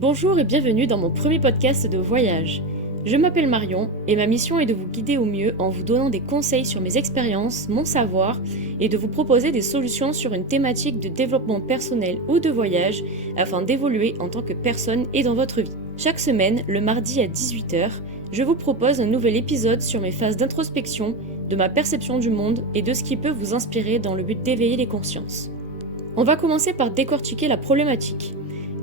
Bonjour et bienvenue dans mon premier podcast de voyage. Je m'appelle Marion et ma mission est de vous guider au mieux en vous donnant des conseils sur mes expériences, mon savoir et de vous proposer des solutions sur une thématique de développement personnel ou de voyage afin d'évoluer en tant que personne et dans votre vie. Chaque semaine, le mardi à 18h, je vous propose un nouvel épisode sur mes phases d'introspection, de ma perception du monde et de ce qui peut vous inspirer dans le but d'éveiller les consciences. On va commencer par décortiquer la problématique.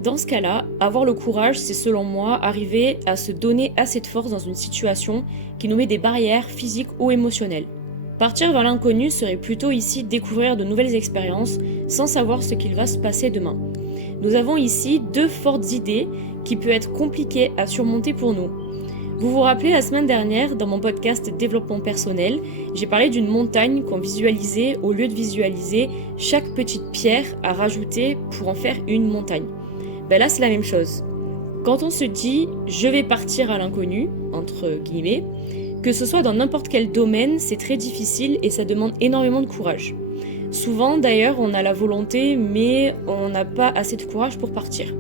Dans ce cas-là, avoir le courage, c'est selon moi arriver à se donner assez de force dans une situation qui nous met des barrières physiques ou émotionnelles. Partir vers l'inconnu serait plutôt ici découvrir de nouvelles expériences sans savoir ce qu'il va se passer demain. Nous avons ici deux fortes idées qui peuvent être compliquées à surmonter pour nous. Vous vous rappelez la semaine dernière, dans mon podcast Développement personnel, j'ai parlé d'une montagne qu'on visualisait au lieu de visualiser chaque petite pierre à rajouter pour en faire une montagne. Ben là, c'est la même chose. Quand on se dit « je vais partir à l'inconnu », entre guillemets, que ce soit dans n'importe quel domaine, c'est très difficile et ça demande énormément de courage. Souvent, d'ailleurs, on a la volonté, mais on n'a pas assez de courage pour partir.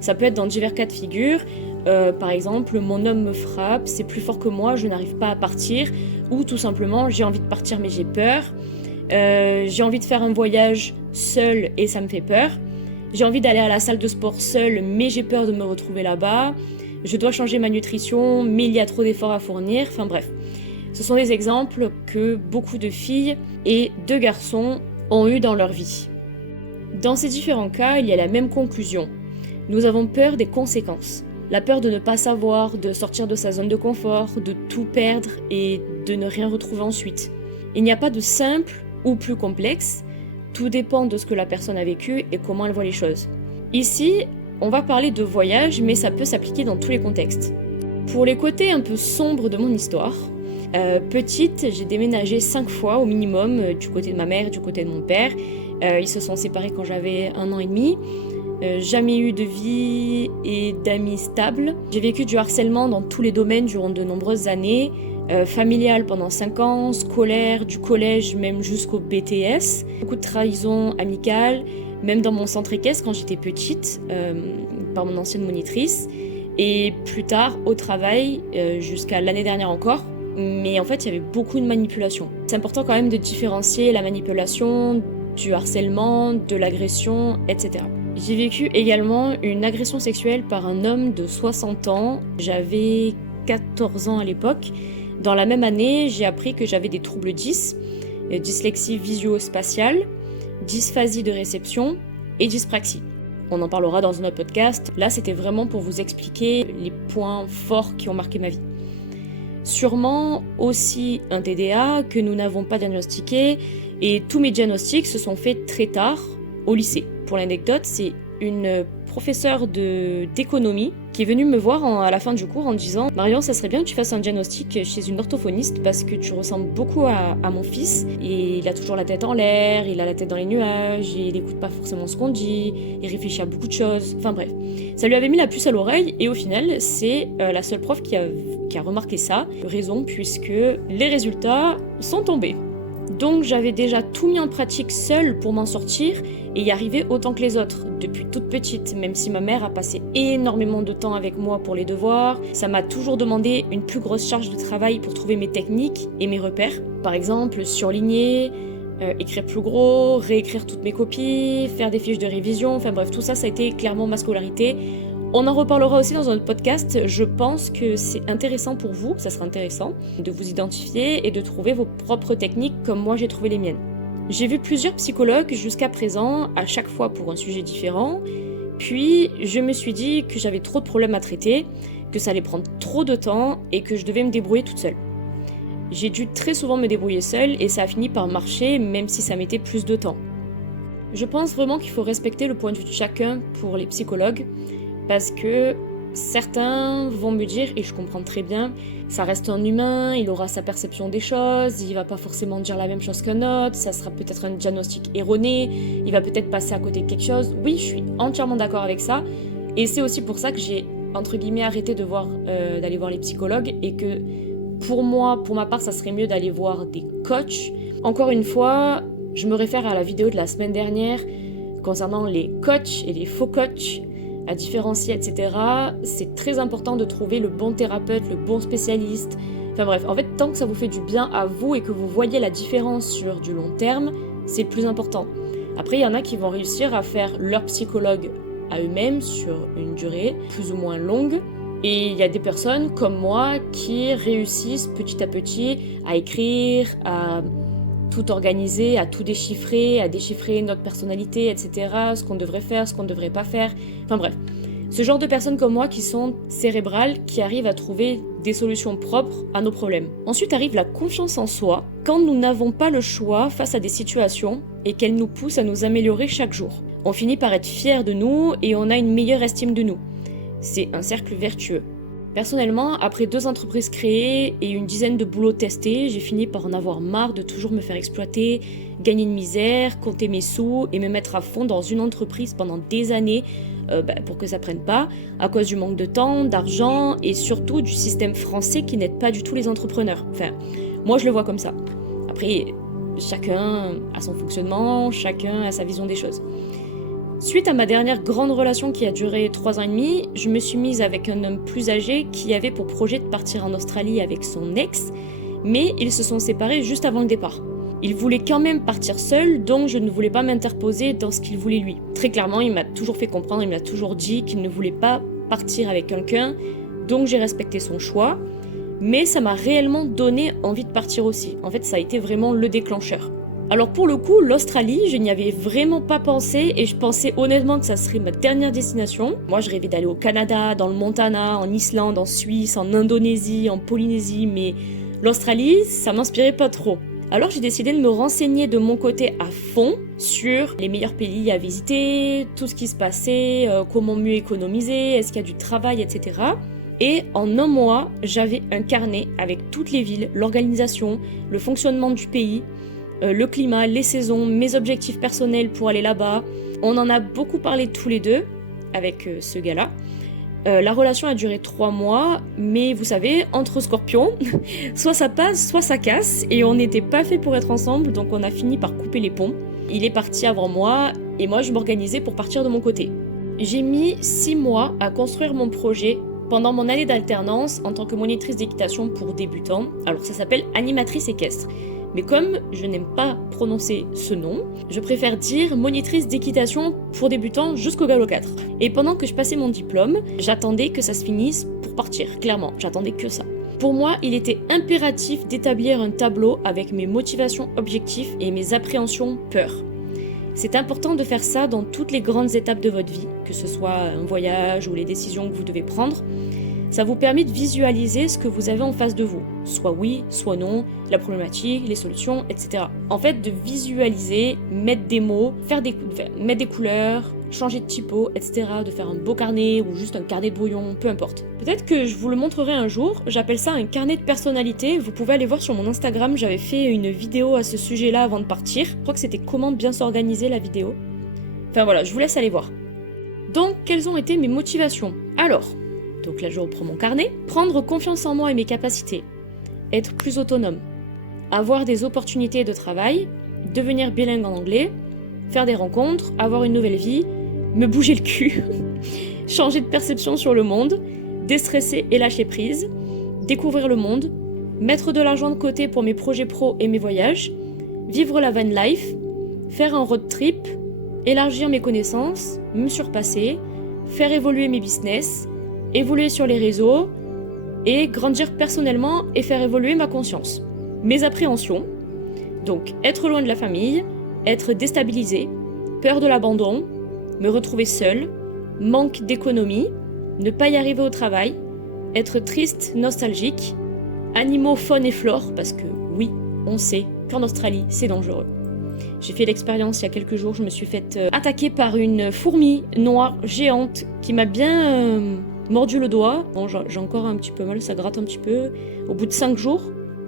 Ça peut être dans divers cas de figure. Par exemple, mon homme me frappe, c'est plus fort que moi, je n'arrive pas à partir. Ou tout simplement, j'ai envie de partir mais j'ai peur. J'ai envie de faire un voyage seul et ça me fait peur. J'ai envie d'aller à la salle de sport seule, mais j'ai peur de me retrouver là-bas. Je dois changer ma nutrition, mais il y a trop d'efforts à fournir. Enfin bref, ce sont des exemples que beaucoup de filles et de garçons ont eu dans leur vie. Dans ces différents cas, il y a la même conclusion. Nous avons peur des conséquences. La peur de ne pas savoir, de sortir de sa zone de confort, de tout perdre et de ne rien retrouver ensuite. Il n'y a pas de simple ou plus complexe. Tout dépend de ce que la personne a vécu et comment elle voit les choses. Ici, on va parler de voyage, mais ça peut s'appliquer dans tous les contextes. Pour les côtés un peu sombres de mon histoire, petite, j'ai déménagé 5 fois au minimum, du côté de ma mère et du côté de mon père. Ils se sont séparés quand j'avais 1 an et demi. Jamais eu de vie et d'amis stables. J'ai vécu du harcèlement dans tous les domaines durant de nombreuses années. Familial pendant 5 ans, scolaire, du collège même jusqu'au BTS. Beaucoup de trahison amicale, même dans mon centre équestre quand j'étais petite, par mon ancienne monitrice. Et plus tard au travail, jusqu'à l'année dernière encore. Mais en fait, il y avait beaucoup de manipulation. C'est important quand même de différencier la manipulation du harcèlement, de l'agression, etc. J'ai vécu également une agression sexuelle par un homme de 60 ans. J'avais 14 ans à l'époque. Dans la même année, j'ai appris que j'avais des troubles 10, dyslexie visio-spatiale, dysphasie de réception et dyspraxie. On en parlera dans un autre podcast. Là, c'était vraiment pour vous expliquer les points forts qui ont marqué ma vie. Sûrement aussi un TDA que nous n'avons pas diagnostiqué et tous mes diagnostics se sont faits très tard au lycée. Pour l'anecdote, c'est une professeure d'économie qui est venue me voir à la fin du cours en disant « Marion, ça serait bien que tu fasses un diagnostic chez une orthophoniste parce que tu ressembles beaucoup à mon fils et il a toujours la tête en l'air, il a la tête dans les nuages, et il n'écoute pas forcément ce qu'on dit, il réfléchit à beaucoup de choses, enfin bref. » Ça lui avait mis la puce à l'oreille et au final, c'est la seule prof qui a remarqué ça. Raison puisque les résultats sont tombés. Donc j'avais déjà tout mis en pratique seule pour m'en sortir et y arriver autant que les autres, depuis toute petite, même si ma mère a passé énormément de temps avec moi pour les devoirs. Ça m'a toujours demandé une plus grosse charge de travail pour trouver mes techniques et mes repères. Par exemple, surligner, écrire plus gros, réécrire toutes mes copies, faire des fiches de révision, enfin bref, tout ça, ça a été clairement ma scolarité. On en reparlera aussi dans un autre podcast. Je pense que c'est intéressant pour vous, ça sera intéressant, de vous identifier et de trouver vos propres techniques comme moi j'ai trouvé les miennes. J'ai vu plusieurs psychologues jusqu'à présent, à chaque fois pour un sujet différent, puis je me suis dit que j'avais trop de problèmes à traiter, que ça allait prendre trop de temps et que je devais me débrouiller toute seule. J'ai dû très souvent me débrouiller seule et ça a fini par marcher même si ça mettait plus de temps. Je pense vraiment qu'il faut respecter le point de vue de chacun pour les psychologues, parce que certains vont me dire, et je comprends très bien, ça reste un humain, il aura sa perception des choses, il va pas forcément dire la même chose qu'un autre, ça sera peut-être un diagnostic erroné, il va peut-être passer à côté de quelque chose. Oui, je suis entièrement d'accord avec ça, et c'est aussi pour ça que j'ai, entre guillemets, arrêté d'aller voir les psychologues, et que pour moi, pour ma part, ça serait mieux d'aller voir des coachs. Encore une fois, je me réfère à la vidéo de la semaine dernière concernant les coachs et les faux coachs. à différencier, etc., c'est très important de trouver le bon thérapeute, le bon spécialiste. Enfin bref, en fait, tant que ça vous fait du bien à vous et que vous voyez la différence sur du long terme, c'est le plus important. Après, il y en a qui vont réussir à faire leur psychologue à eux-mêmes sur une durée plus ou moins longue. Et il y a des personnes comme moi qui réussissent petit à petit à écrire, à tout organiser, à tout déchiffrer, à déchiffrer notre personnalité, etc., ce qu'on devrait faire, ce qu'on ne devrait pas faire. Enfin bref, ce genre de personnes comme moi qui sont cérébrales, qui arrivent à trouver des solutions propres à nos problèmes. Ensuite arrive la confiance en soi, quand nous n'avons pas le choix face à des situations et qu'elles nous poussent à nous améliorer chaque jour. On finit par être fiers de nous et on a une meilleure estime de nous. C'est un cercle vertueux. Personnellement, après 2 entreprises créées et une dizaine de boulots testés, j'ai fini par en avoir marre de toujours me faire exploiter, gagner une misère, compter mes sous et me mettre à fond dans une entreprise pendant des années pour que ça prenne pas, à cause du manque de temps, d'argent et surtout du système français qui n'aide pas du tout les entrepreneurs. Enfin, moi je le vois comme ça. Après, chacun a son fonctionnement, chacun a sa vision des choses. Suite à ma dernière grande relation qui a duré 3 ans et demi, je me suis mise avec un homme plus âgé qui avait pour projet de partir en Australie avec son ex, mais ils se sont séparés juste avant le départ. Il voulait quand même partir seul, donc je ne voulais pas m'interposer dans ce qu'il voulait lui. Très clairement, il m'a toujours fait comprendre, il m'a toujours dit qu'il ne voulait pas partir avec quelqu'un, donc j'ai respecté son choix, mais ça m'a réellement donné envie de partir aussi. En fait, ça a été vraiment le déclencheur. Alors pour le coup, l'Australie, je n'y avais vraiment pas pensé et je pensais honnêtement que ça serait ma dernière destination. Moi, je rêvais d'aller au Canada, dans le Montana, en Islande, en Suisse, en Indonésie, en Polynésie, mais l'Australie, ça m'inspirait pas trop. Alors j'ai décidé de me renseigner de mon côté à fond sur les meilleurs pays à visiter, tout ce qui se passait, comment mieux économiser, est-ce qu'il y a du travail, etc. Et en un mois, j'avais un carnet avec toutes les villes, l'organisation, le fonctionnement du pays, le climat, les saisons, mes objectifs personnels pour aller là-bas. On en a beaucoup parlé tous les deux avec ce gars-là. La relation a duré 3 mois, mais vous savez, entre scorpions, soit ça passe, soit ça casse, et on n'était pas fait pour être ensemble, donc on a fini par couper les ponts. Il est parti avant moi, et moi je m'organisais pour partir de mon côté. J'ai mis 6 mois à construire mon projet pendant mon année d'alternance en tant que monitrice d'équitation pour débutants. Alors ça s'appelle animatrice équestre. Mais comme je n'aime pas prononcer ce nom, je préfère dire monitrice d'équitation pour débutants jusqu'au galop 4. Et pendant que je passais mon diplôme, j'attendais que ça se finisse pour partir, clairement, j'attendais que ça. Pour moi, il était impératif d'établir un tableau avec mes motivations, objectifs et mes appréhensions, peurs. C'est important de faire ça dans toutes les grandes étapes de votre vie, que ce soit un voyage ou les décisions que vous devez prendre. Ça vous permet de visualiser ce que vous avez en face de vous, soit oui, soit non, la problématique, les solutions, etc. En fait, de visualiser, mettre des mots, mettre des couleurs, changer de typo, etc. De faire un beau carnet ou juste un carnet de brouillon, peu importe. Peut-être que je vous le montrerai un jour, j'appelle ça un carnet de personnalité. Vous pouvez aller voir sur mon Instagram, j'avais fait une vidéo à ce sujet-là avant de partir. Je crois que c'était comment bien s'organiser la vidéo. Enfin voilà, je vous laisse aller voir. Donc, quelles ont été mes motivations ? Alors, donc là je reprends mon carnet. Prendre confiance en moi et mes capacités. Être plus autonome. Avoir des opportunités de travail. Devenir bilingue en anglais. Faire des rencontres. Avoir une nouvelle vie. Me bouger le cul. Changer de perception sur le monde. Déstresser et lâcher prise. Découvrir le monde. Mettre de l'argent de côté pour mes projets pro et mes voyages. Vivre la van life. Faire un road trip. Élargir mes connaissances. Me surpasser. Faire évoluer mes business. Évoluer sur les réseaux et grandir personnellement et faire évoluer ma conscience. Mes appréhensions, donc être loin de la famille, être déstabilisé, peur de l'abandon, me retrouver seule, manque d'économie, ne pas y arriver au travail, être triste, nostalgique, animaux, faune et flore, parce que oui, on sait qu'en Australie, c'est dangereux. J'ai fait l'expérience il y a quelques jours, je me suis fait attaquer par une fourmi noire géante qui m'a bien mordu le doigt. Bon, j'ai encore un petit peu mal, ça gratte un petit peu au bout de 5 jours,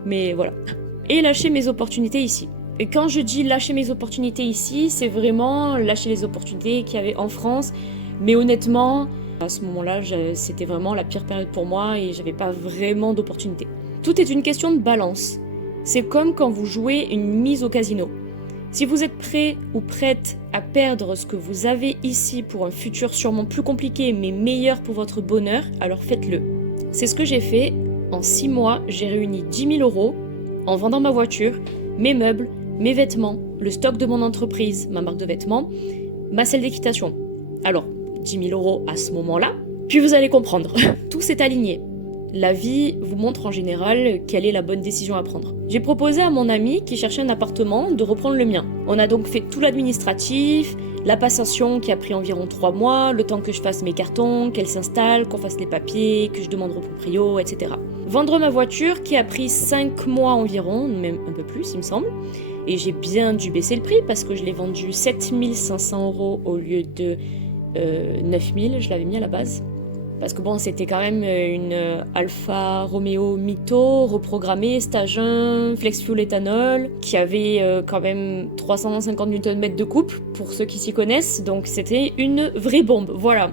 mais voilà. Et lâcher mes opportunités ici. Et quand je dis lâcher mes opportunités ici, c'est vraiment lâcher les opportunités qu'il y avait en France. Mais honnêtement, à ce moment-là, c'était vraiment la pire période pour moi et j'avais pas vraiment d'opportunités. Tout est une question de balance. C'est comme quand vous jouez une mise au casino. Si vous êtes prêt ou prête à perdre ce que vous avez ici pour un futur sûrement plus compliqué mais meilleur pour votre bonheur, alors faites-le. C'est ce que j'ai fait. En 6 mois, j'ai réuni 10 000 € en vendant ma voiture, mes meubles, mes vêtements, le stock de mon entreprise, ma marque de vêtements, ma salle d'équitation. Alors, 10 000 € à ce moment-là, puis vous allez comprendre. Tout s'est aligné. La vie vous montre en général quelle est la bonne décision à prendre. J'ai proposé à mon ami qui cherchait un appartement de reprendre le mien. On a donc fait tout l'administratif, la passation qui a pris environ 3 mois, le temps que je fasse mes cartons, qu'elle s'installe, qu'on fasse les papiers, que je demande au proprio, etc. Vendre ma voiture qui a pris 5 mois environ, même un peu plus il me semble. Et j'ai bien dû baisser le prix parce que je l'ai vendu 7 500 € au lieu de 9 000, je l'avais mis à la base. Parce que bon, c'était quand même une Alfa Romeo Mito, reprogrammée, stage 1, flex fuel éthanol, qui avait quand même 350 Nm de coupe, pour ceux qui s'y connaissent, donc c'était une vraie bombe, voilà.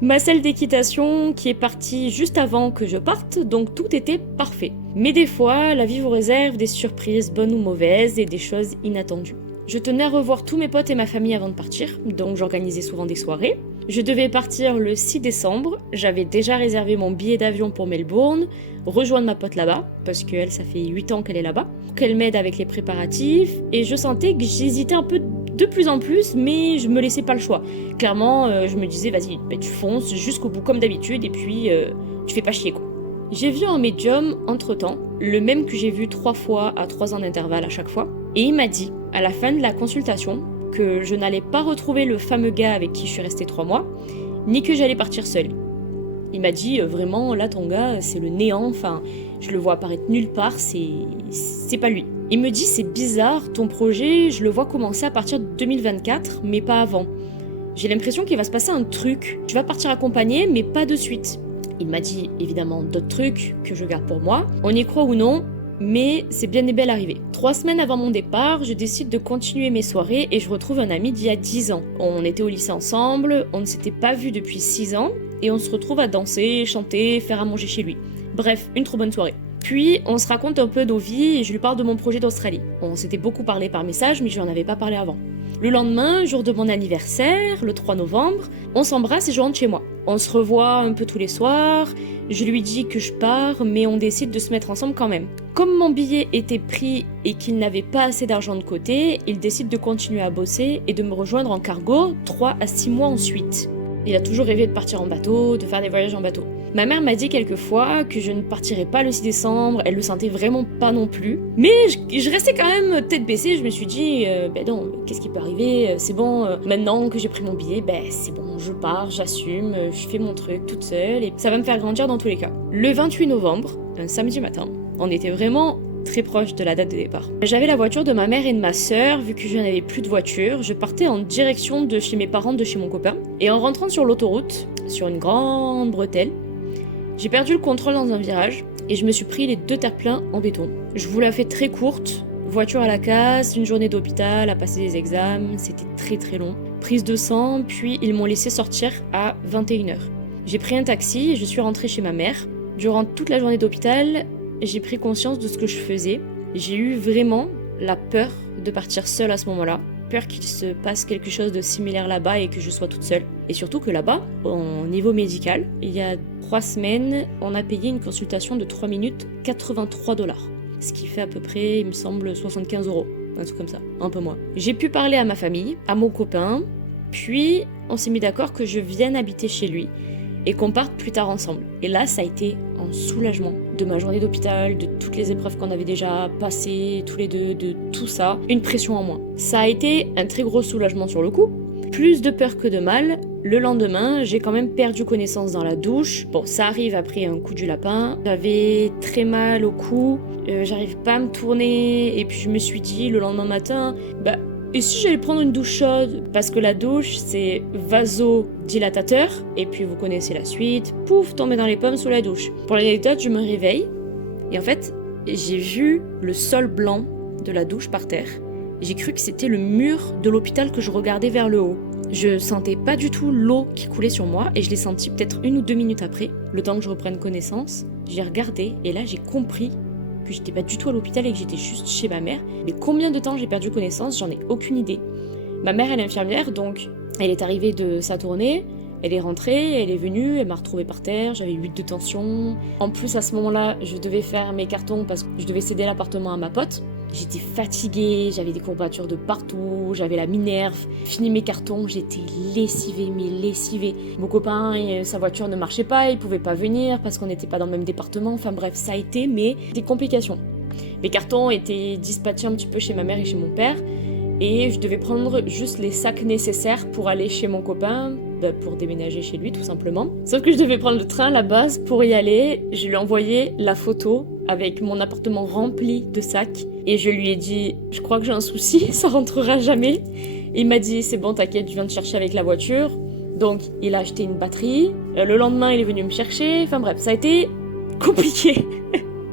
Ma selle d'équitation qui est partie juste avant que je parte, donc tout était parfait. Mais des fois, la vie vous réserve des surprises bonnes ou mauvaises et des choses inattendues. Je tenais à revoir tous mes potes et ma famille avant de partir, donc j'organisais souvent des soirées. Je devais partir le 6 décembre, j'avais déjà réservé mon billet d'avion pour Melbourne, rejoindre ma pote là-bas, parce qu'elle, ça fait 8 ans qu'elle est là-bas, qu'elle m'aide avec les préparatifs, et je sentais que j'hésitais un peu de plus en plus, mais je me laissais pas le choix. Clairement, je me disais, vas-y, tu fonces jusqu'au bout comme d'habitude, et puis tu fais pas chier quoi. J'ai vu un médium entre-temps, le même que j'ai vu 3 fois à 3 ans d'intervalle à chaque fois, et il m'a dit, à la fin de la consultation, que je n'allais pas retrouver le fameux gars avec qui je suis restée 3 mois, ni que j'allais partir seule. Il m'a dit, vraiment, là ton gars, c'est le néant, enfin, je le vois apparaître nulle part, c'est pas lui. Il me dit, c'est bizarre, ton projet, je le vois commencer à partir de 2024, mais pas avant. J'ai l'impression qu'il va se passer un truc, tu vas partir accompagné, mais pas de suite. Il m'a dit, évidemment, d'autres trucs que je garde pour moi, on y croit ou non, mais c'est bien et belle arrivée. 3 semaines avant mon départ, je décide de continuer mes soirées et je retrouve un ami d'il y a 10 ans. On était au lycée ensemble, on ne s'était pas vus depuis 6 ans et on se retrouve à danser, chanter, faire à manger chez lui. Bref, une trop bonne soirée. Puis, on se raconte un peu nos vies et je lui parle de mon projet d'Australie. On s'était beaucoup parlé par message, mais je lui en avais pas parlé avant. Le lendemain, jour de mon anniversaire, le 3 novembre, on s'embrasse et je rentre chez moi. On se revoit un peu tous les soirs, je lui dis que je pars, mais on décide de se mettre ensemble quand même. Comme mon billet était pris et qu'il n'avait pas assez d'argent de côté, il décide de continuer à bosser et de me rejoindre en cargo 3 à 6 mois ensuite. Il a toujours rêvé de partir en bateau, de faire des voyages en bateau. Ma mère m'a dit quelques fois que je ne partirais pas le 6 décembre, elle le sentait vraiment pas non plus. Mais je restais quand même tête baissée, je me suis dit, non, qu'est-ce qui peut arriver, c'est bon, maintenant que j'ai pris mon billet, c'est bon, je pars, j'assume, je fais mon truc toute seule, et ça va me faire grandir dans tous les cas. Le 28 novembre, un samedi matin, on était vraiment très proche de la date de départ. J'avais la voiture de ma mère et de ma sœur, vu que je n'avais plus de voiture, je partais en direction de chez mes parents, de chez mon copain, et en rentrant sur l'autoroute, sur une grande bretelle, j'ai perdu le contrôle dans un virage et je me suis pris les 2 terre-pleins en béton. Je vous la fais très courte, voiture à la casse, une journée d'hôpital à passer des examens, c'était très très long. Prise de sang, puis ils m'ont laissé sortir à 21h. J'ai pris un taxi et je suis rentrée chez ma mère. Durant toute la journée d'hôpital, j'ai pris conscience de ce que je faisais. J'ai eu vraiment la peur de partir seule à ce moment-là. Peur qu'il se passe quelque chose de similaire là-bas et que je sois toute seule. Et surtout que là-bas, au niveau médical, il y a 3 semaines, on a payé une consultation de 3 minutes 83 $. Ce qui fait à peu près, il me semble, 75 €. Un truc comme ça, un peu moins. J'ai pu parler à ma famille, à mon copain, puis on s'est mis d'accord que je vienne habiter chez lui et qu'on parte plus tard ensemble. Et là, ça a été un soulagement de ma journée d'hôpital, de toutes les épreuves qu'on avait déjà passées, tous les deux, de tout ça, une pression en moins. Ça a été un très gros soulagement sur le coup, plus de peur que de mal. Le lendemain, j'ai quand même perdu connaissance dans la douche. Bon, ça arrive après un coup du lapin. J'avais très mal au cou, j'arrive pas à me tourner, et puis je me suis dit le lendemain matin, et si j'allais prendre une douche chaude? Parce que la douche, c'est vasodilatateur, et puis vous connaissez la suite, pouf, tomber dans les pommes sous la douche. Pour l'anecdote, je me réveille, et en fait, j'ai vu le sol blanc de la douche par terre. J'ai cru que c'était le mur de l'hôpital que je regardais vers le haut. Je sentais pas du tout l'eau qui coulait sur moi, et je l'ai senti peut-être 1 ou 2 minutes après, le temps que je reprenne connaissance. J'ai regardé, et là j'ai compris que j'étais pas du tout à l'hôpital et que j'étais juste chez ma mère. Mais combien de temps j'ai perdu connaissance, j'en ai aucune idée. Ma mère, elle est infirmière, donc elle est arrivée de sa tournée, elle est rentrée, elle est venue, elle m'a retrouvée par terre, j'avais 8 de tension. En plus, à ce moment-là, je devais faire mes cartons parce que je devais céder l'appartement à ma pote. J'étais fatiguée, j'avais des courbatures de partout, j'avais la minerve. Fini mes cartons, j'étais lessivée, mais lessivée. Mon copain, sa voiture ne marchait pas, il pouvait pas venir parce qu'on n'était pas dans le même département. Enfin bref, ça a été, mais des complications. Mes cartons étaient dispatchés un petit peu chez ma mère et chez mon père. Et je devais prendre juste les sacs nécessaires pour aller chez mon copain, pour déménager chez lui tout simplement. Sauf que je devais prendre le train à la base pour y aller. Je lui ai envoyé la photo avec mon appartement rempli de sacs. Et je lui ai dit, je crois que j'ai un souci, ça rentrera jamais. Et il m'a dit, c'est bon, t'inquiète, je viens te chercher avec la voiture. Donc il a acheté une batterie. Le lendemain, il est venu me chercher. Enfin bref, ça a été compliqué.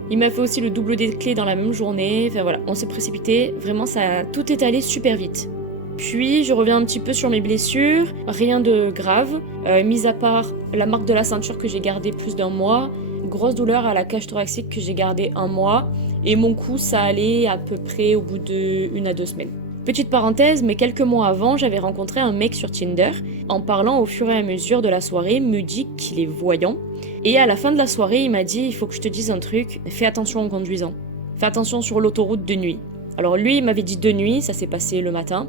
Il m'a fait aussi le double des clés dans la même journée. Enfin voilà, on s'est précipité. Vraiment, tout est allé super vite. Puis, je reviens un petit peu sur mes blessures. Rien de grave. Mis à part la marque de la ceinture que j'ai gardée plus d'1 mois. Grosse douleur à la cage thoracique que j'ai gardée 1 mois. Et mon cou, ça allait à peu près au bout de 1 à 2 semaines. Petite parenthèse, mais quelques mois avant, j'avais rencontré un mec sur Tinder. En parlant au fur et à mesure de la soirée, me dit qu'il est voyant. Et à la fin de la soirée, il m'a dit, il faut que je te dise un truc, fais attention en conduisant. Fais attention sur l'autoroute de nuit. Alors lui, il m'avait dit de nuit, ça s'est passé le matin.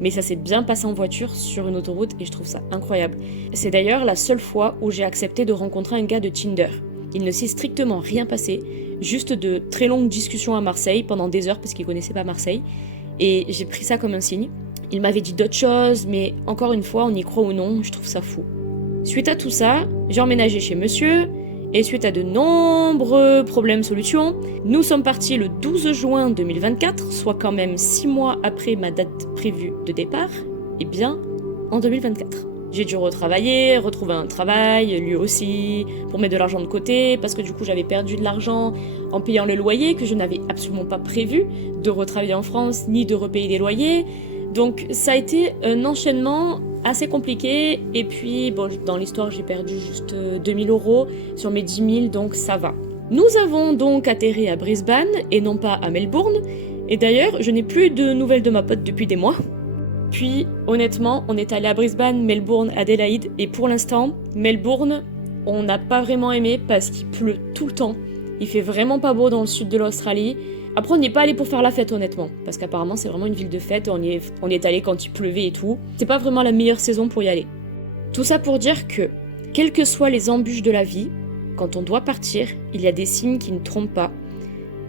Mais ça s'est bien passé en voiture sur une autoroute et je trouve ça incroyable. C'est d'ailleurs la seule fois où j'ai accepté de rencontrer un gars de Tinder. Il ne s'est strictement rien passé, juste de très longues discussions à Marseille pendant des heures parce qu'il connaissait pas Marseille. Et j'ai pris ça comme un signe. Il m'avait dit d'autres choses, mais encore une fois, on y croit ou non, je trouve ça fou. Suite à tout ça, j'ai emménagé chez monsieur, et suite à de nombreux problèmes-solutions, nous sommes partis le 12 juin 2024, soit quand même 6 mois après ma date prévue de départ, et bien en 2024. J'ai dû retravailler, retrouver un travail, lui aussi, pour mettre de l'argent de côté, parce que du coup j'avais perdu de l'argent en payant le loyer, que je n'avais absolument pas prévu de retravailler en France, ni de repayer des loyers. Donc ça a été un enchaînement assez compliqué, et puis bon, dans l'histoire j'ai perdu juste 2000 € sur mes 10 000, donc ça va. Nous avons donc atterri à Brisbane, et non pas à Melbourne, et d'ailleurs je n'ai plus de nouvelles de ma pote depuis des mois. Puis, honnêtement, on est allé à Brisbane, Melbourne, Adélaïde, et pour l'instant, Melbourne, on n'a pas vraiment aimé parce qu'il pleut tout le temps. Il fait vraiment pas beau dans le sud de l'Australie. Après, on n'y est pas allé pour faire la fête, honnêtement, parce qu'apparemment, c'est vraiment une ville de fête, on y est allé quand il pleuvait et tout. C'est pas vraiment la meilleure saison pour y aller. Tout ça pour dire que, quelles que soient les embûches de la vie, quand on doit partir, il y a des signes qui ne trompent pas.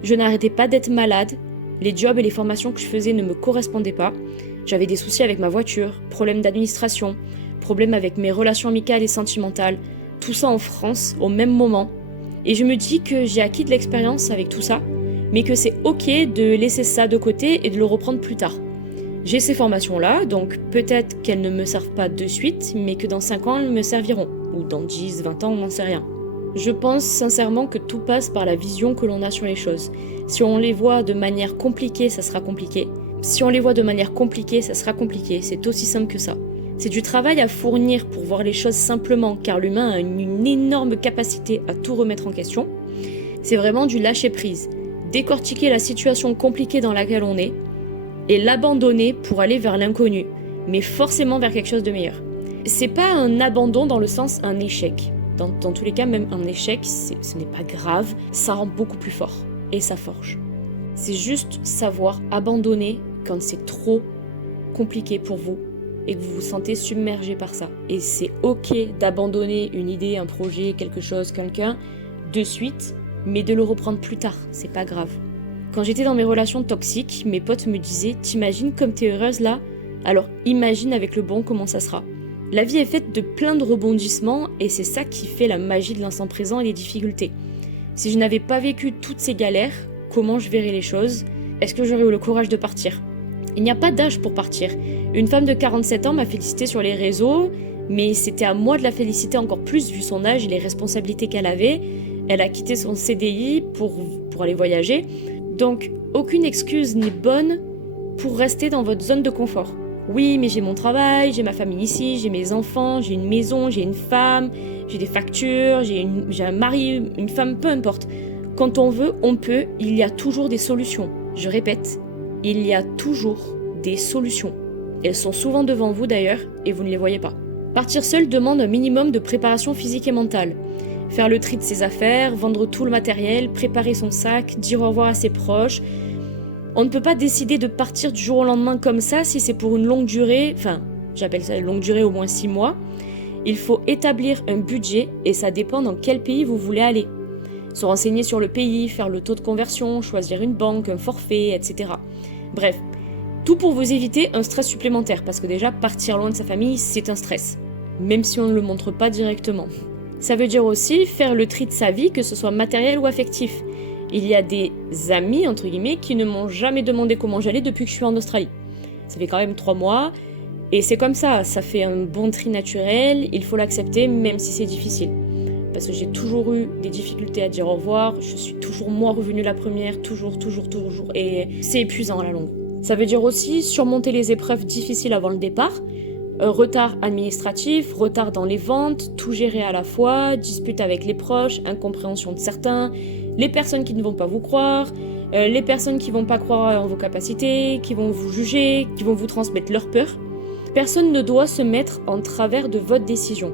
Je n'arrêtais pas d'être malade, les jobs et les formations que je faisais ne me correspondaient pas. J'avais des soucis avec ma voiture, problèmes d'administration, problèmes avec mes relations amicales et sentimentales, tout ça en France au même moment. Et je me dis que j'ai acquis de l'expérience avec tout ça, mais que c'est ok de laisser ça de côté et de le reprendre plus tard. J'ai ces formations-là, donc peut-être qu'elles ne me servent pas de suite, mais que dans 5 ans elles me serviront, ou dans 10, 20 ans, on n'en sait rien. Je pense sincèrement que tout passe par la vision que l'on a sur les choses. Si on les voit de manière compliquée, ça sera compliqué. Si on les voit de manière compliquée, ça sera compliqué, c'est aussi simple que ça. C'est du travail à fournir pour voir les choses simplement, car l'humain a une énorme capacité à tout remettre en question. C'est vraiment du lâcher-prise, décortiquer la situation compliquée dans laquelle on est, et l'abandonner pour aller vers l'inconnu, mais forcément vers quelque chose de meilleur. C'est pas un abandon dans le sens un échec. Dans tous les cas, même un échec, ce n'est pas grave, ça rend beaucoup plus fort, et ça forge. C'est juste savoir abandonner quand c'est trop compliqué pour vous et que vous vous sentez submergé par ça. Et c'est ok d'abandonner une idée, un projet, quelque chose, quelqu'un, de suite, mais de le reprendre plus tard, c'est pas grave. Quand j'étais dans mes relations toxiques, mes potes me disaient « T'imagines comme t'es heureuse là ? Alors imagine avec le bon comment ça sera. » La vie est faite de plein de rebondissements et c'est ça qui fait la magie de l'instant présent et les difficultés. Si je n'avais pas vécu toutes ces galères, comment je verrais les choses? Est-ce que j'aurais eu le courage de partir? Il n'y a pas d'âge pour partir. Une femme de 47 ans m'a félicité sur les réseaux, mais c'était à moi de la féliciter encore plus vu son âge et les responsabilités qu'elle avait. Elle a quitté son CDI pour aller voyager. Donc, aucune excuse n'est bonne pour rester dans votre zone de confort. Oui, mais j'ai mon travail, j'ai ma famille ici, j'ai mes enfants, j'ai une maison, j'ai une femme, j'ai des factures, j'ai un mari, une femme, peu importe. Quand on veut, on peut, il y a toujours des solutions. Je répète, il y a toujours des solutions. Elles sont souvent devant vous d'ailleurs, et vous ne les voyez pas. Partir seul demande un minimum de préparation physique et mentale. Faire le tri de ses affaires, vendre tout le matériel, préparer son sac, dire au revoir à ses proches. On ne peut pas décider de partir du jour au lendemain comme ça si c'est pour une longue durée, enfin, j'appelle ça une longue durée au moins 6 mois. Il faut établir un budget et ça dépend dans quel pays vous voulez aller. Se renseigner sur le pays, faire le taux de conversion, choisir une banque, un forfait, etc. Bref, tout pour vous éviter un stress supplémentaire parce que déjà partir loin de sa famille, c'est un stress, même si on ne le montre pas directement. Ça veut dire aussi faire le tri de sa vie, que ce soit matériel ou affectif. Il y a des amis, entre guillemets, qui ne m'ont jamais demandé comment j'allais depuis que je suis en Australie. Ça fait quand même 3 mois, et c'est comme ça fait un bon tri naturel, il faut l'accepter même si c'est difficile. Parce que j'ai toujours eu des difficultés à dire au revoir, je suis toujours moi revenue la première, toujours, et c'est épuisant à la longue. Ça veut dire aussi surmonter les épreuves difficiles avant le départ, retard administratif, retard dans les ventes, tout gérer à la fois, disputes avec les proches, incompréhension de certains, les personnes qui ne vont pas vous croire, les personnes qui vont pas croire en vos capacités, qui vont vous juger, qui vont vous transmettre leur peur. Personne ne doit se mettre en travers de votre décision.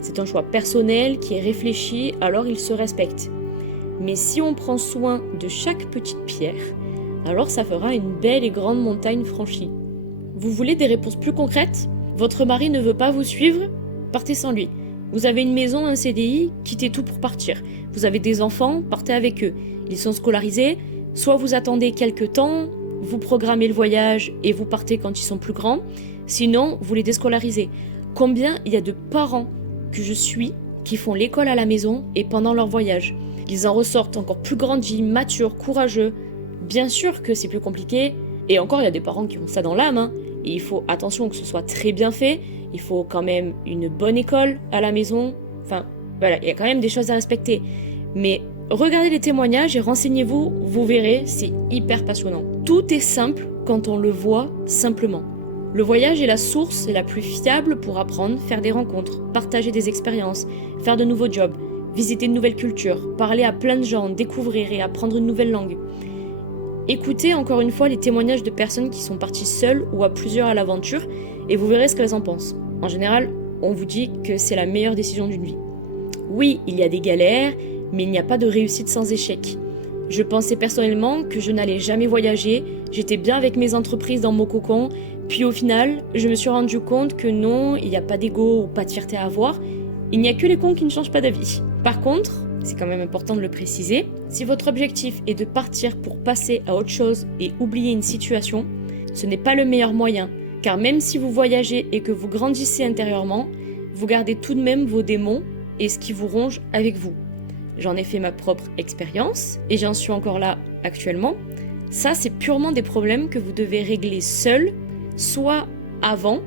C'est un choix personnel qui est réfléchi, alors il se respecte. Mais si on prend soin de chaque petite pierre, alors ça fera une belle et grande montagne franchie. Vous voulez des réponses plus concrètes ? Votre mari ne veut pas vous suivre ? Partez sans lui. Vous avez une maison, un CDI, quittez tout pour partir. Vous avez des enfants, partez avec eux. Ils sont scolarisés, soit vous attendez quelques temps, vous programmez le voyage et vous partez quand ils sont plus grands, sinon vous les déscolarisez. Combien il y a de parents que je suis qui font l'école à la maison et pendant leur voyage. Ils en ressortent encore plus grandis, matures, courageux. Bien sûr que c'est plus compliqué, et encore il y a des parents qui ont ça dans l'âme, et il faut attention que ce soit très bien fait, il faut quand même une bonne école à la maison, enfin voilà, il y a quand même des choses à respecter. Mais regardez les témoignages et renseignez-vous, vous verrez, c'est hyper passionnant. Tout est simple quand on le voit simplement. Le voyage est la source la plus fiable pour apprendre, faire des rencontres, partager des expériences, faire de nouveaux jobs, visiter de nouvelles cultures, parler à plein de gens, découvrir et apprendre une nouvelle langue. Écoutez encore une fois les témoignages de personnes qui sont parties seules ou à plusieurs à l'aventure et vous verrez ce qu'elles en pensent. En général, on vous dit que c'est la meilleure décision d'une vie. Oui, il y a des galères, mais il n'y a pas de réussite sans échec. Je pensais personnellement que je n'allais jamais voyager, j'étais bien avec mes entreprises dans mon cocon, puis au final, je me suis rendu compte que non, il n'y a pas d'ego ou pas de fierté à avoir, il n'y a que les cons qui ne changent pas d'avis. Par contre, c'est quand même important de le préciser, si votre objectif est de partir pour passer à autre chose et oublier une situation, ce n'est pas le meilleur moyen, car même si vous voyagez et que vous grandissez intérieurement, vous gardez tout de même vos démons et ce qui vous ronge avec vous. J'en ai fait ma propre expérience et j'en suis encore là actuellement. Ça, c'est purement des problèmes que vous devez régler seul, soit avant,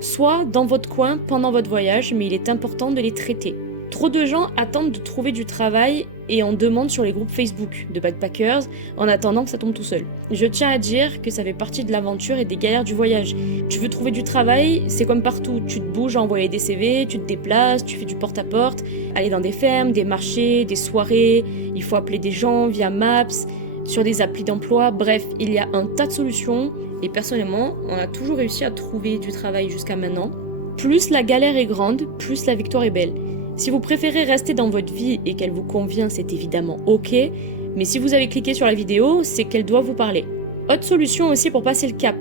soit dans votre coin pendant votre voyage, mais il est important de les traiter. Trop de gens attendent de trouver du travail et en demandent sur les groupes Facebook de backpackers en attendant que ça tombe tout seul. Je tiens à dire que ça fait partie de l'aventure et des galères du voyage. Tu veux trouver du travail, c'est comme partout. Tu te bouges à envoyer des CV, tu te déplaces, tu fais du porte-à-porte, aller dans des fermes, des marchés, des soirées, il faut appeler des gens via Maps, sur des applis d'emploi, bref, il y a un tas de solutions et personnellement, on a toujours réussi à trouver du travail jusqu'à maintenant. Plus la galère est grande, plus la victoire est belle. Si vous préférez rester dans votre vie et qu'elle vous convient, c'est évidemment ok, mais si vous avez cliqué sur la vidéo, c'est qu'elle doit vous parler. Autre solution aussi pour passer le cap.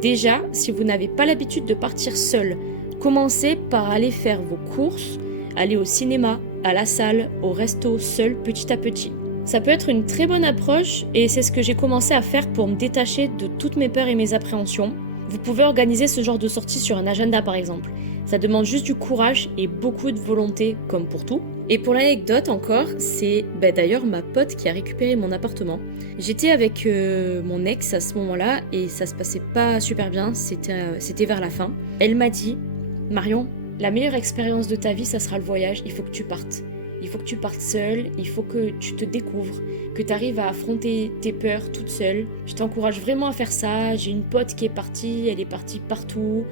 Déjà, si vous n'avez pas l'habitude de partir seul, commencez par aller faire vos courses, aller au cinéma, à la salle, au resto, seul, petit à petit. Ça peut être une très bonne approche et c'est ce que j'ai commencé à faire pour me détacher de toutes mes peurs et mes appréhensions. Vous pouvez organiser ce genre de sortie sur un agenda par exemple. Ça demande juste du courage et beaucoup de volonté, comme pour tout. Et pour l'anecdote encore, c'est d'ailleurs ma pote qui a récupéré mon appartement. J'étais avec mon ex à ce moment-là et ça se passait pas super bien, c'était vers la fin. Elle m'a dit « Marion, la meilleure expérience de ta vie, ça sera le voyage, il faut que tu partes. Il faut que tu partes seule, il faut que tu te découvres, que tu arrives à affronter tes peurs toute seule. Je t'encourage vraiment à faire ça, j'ai une pote qui est partie, elle est partie partout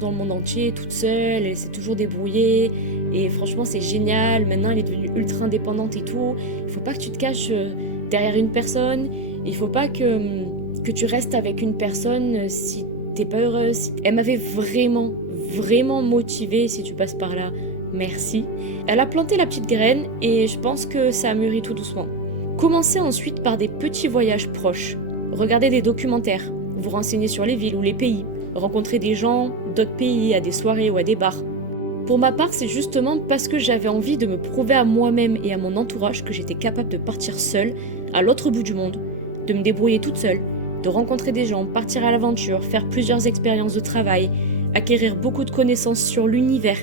dans le monde entier, toute seule, elle s'est toujours débrouillée et franchement c'est génial, maintenant elle est devenue ultra indépendante et tout. Il faut pas que tu te caches derrière une personne, il faut pas que tu restes avec une personne si t'es pas heureuse. Elle m'avait vraiment motivée. Si tu passes par là, merci. Elle a planté la petite graine et je pense que ça a mûri tout doucement. Commencez ensuite par des petits voyages proches. Regardez des documentaires, vous renseignez sur les villes ou les pays, rencontrer des gens d'autres pays à des soirées ou à des bars. Pour ma part, c'est justement parce que j'avais envie de me prouver à moi-même et à mon entourage que j'étais capable de partir seule à l'autre bout du monde, de me débrouiller toute seule, de rencontrer des gens, partir à l'aventure, faire plusieurs expériences de travail, acquérir beaucoup de connaissances sur l'univers,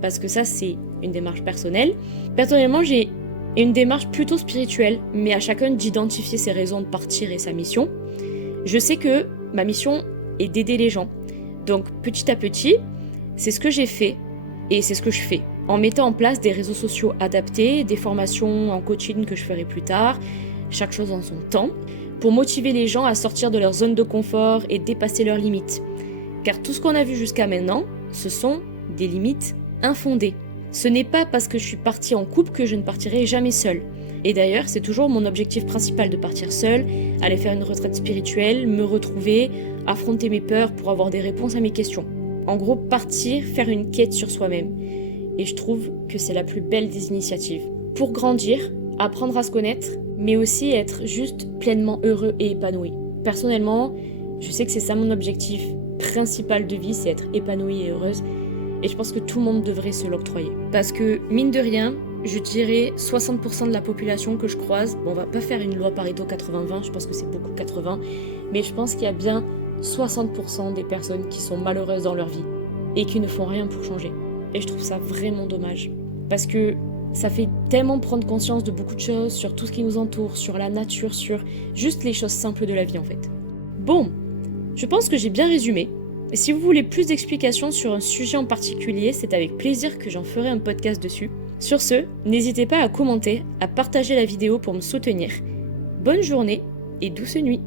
parce que ça c'est une démarche personnelle. Personnellement, j'ai une démarche plutôt spirituelle, mais à chacun d'identifier ses raisons de partir et sa mission. Je sais que ma mission est d'aider les gens. Donc petit à petit, c'est ce que j'ai fait et c'est ce que je fais. En mettant en place des réseaux sociaux adaptés, des formations en coaching que je ferai plus tard, chaque chose en son temps, pour motiver les gens à sortir de leur zone de confort et dépasser leurs limites. Car tout ce qu'on a vu jusqu'à maintenant, ce sont des limites infondées. Ce n'est pas parce que je suis partie en couple que je ne partirai jamais seule. Et d'ailleurs, c'est toujours mon objectif principal de partir seule, aller faire une retraite spirituelle, me retrouver, affronter mes peurs pour avoir des réponses à mes questions. En gros, partir, faire une quête sur soi-même. Et je trouve que c'est la plus belle des initiatives. Pour grandir, apprendre à se connaître, mais aussi être juste pleinement heureux et épanoui. Personnellement, je sais que c'est ça mon objectif principal de vie, c'est être épanouie et heureuse. Et je pense que tout le monde devrait se l'octroyer. Parce que, mine de rien, je dirais 60% de la population que je croise, bon, on va pas faire une loi Pareto 80-20, je pense que c'est beaucoup 80, mais je pense qu'il y a bien 60% des personnes qui sont malheureuses dans leur vie et qui ne font rien pour changer. Et je trouve ça vraiment dommage. Parce que ça fait tellement prendre conscience de beaucoup de choses, sur tout ce qui nous entoure, sur la nature, sur juste les choses simples de la vie en fait. Bon, je pense que j'ai bien résumé. Et si vous voulez plus d'explications sur un sujet en particulier, c'est avec plaisir que j'en ferai un podcast dessus. Sur ce, n'hésitez pas à commenter, à partager la vidéo pour me soutenir. Bonne journée et douce nuit!